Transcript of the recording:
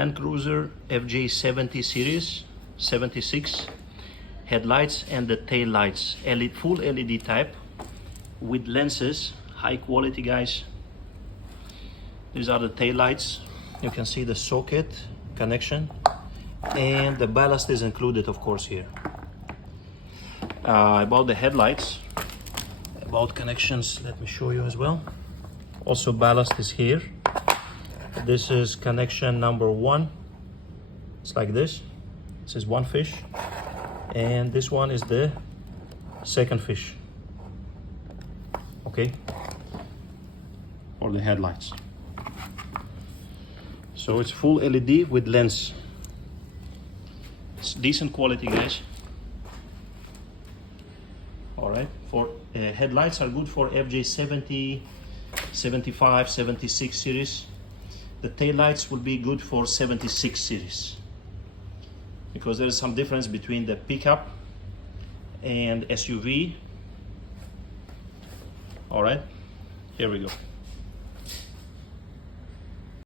Land Cruiser FJ70 series 76 headlights and the tail lights, full LED type with lenses, high quality, guys. These are the tail lights. You can see the socket connection, and the ballast is included, of course, here. About the headlights, about connections, let me show you as well. Also, ballast is here. This is connection number 1. It's like this. This is one fish, and this one is the second fish. Okay, for the headlights. So it's full LED with lens. It's decent quality, guys. All right, for headlights are good for FJ70, 75, 76 series. The tail lights will be good for 76 series, because there is some difference between the pickup and SUV. All right, here we go.